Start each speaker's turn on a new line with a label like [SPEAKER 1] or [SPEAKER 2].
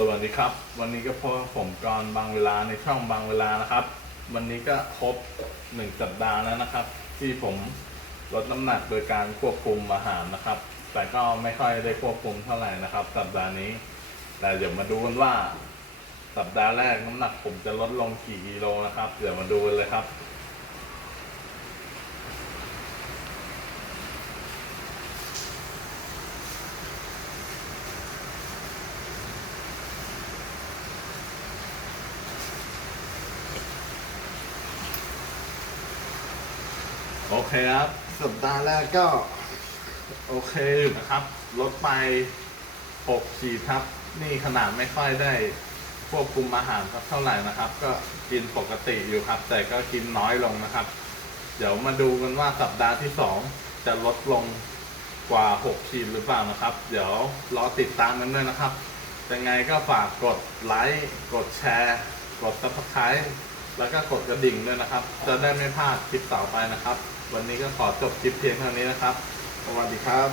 [SPEAKER 1] สวัสดีครับ วันนี้ก็พบกับผมกรบางเวลาในช่องบางเวลานะครับ วันนี้ก็ครบหนึ่งสัปดาห์แล้วนะครับ ที่ผมลดน้ำหนักโดยการควบคุมอาหารนะครับ แต่ก็ไม่ค่อยได้ควบคุมเท่าไหร่นะครับ สัปดาห์นี้ แต่เดี๋ยวมาดูกันว่า สัปดาห์แรกน้ำหนักผมจะลดลงกี่กิโลนะครับ เดี๋ยวมาดูกันเลยครับ
[SPEAKER 2] โอเคครับสัป
[SPEAKER 1] ดาห์แรกก็ โอเคอยู่นะครับ ลดไป6ขีดครับ นี่ขนาดไม่ค่อยได้ควบคุมอาหารสักเท่าไหร่นะครับ ก็กินปกติอยู่ครับ แต่ก็กินน้อยลงนะครับ เดี๋ยวมาดูกันว่าสัปดาห์ที่ 2 จะลดลงกว่า 6 ขีดหรือเปล่านะครับ เดี๋ยวรอติดตามกันด้วยนะครับ ยังไงก็ฝากกดไลค์ กดแชร์ กด subscribe แล้วก็กดกระดิ่งด้วยนะครับ จะได้ไม่พลาดคลิปต่อไปนะครับ วันนี้ก็ขอจบคลิ
[SPEAKER 3] ปเพียงเท่านี้นะครับ สวัสดีครับ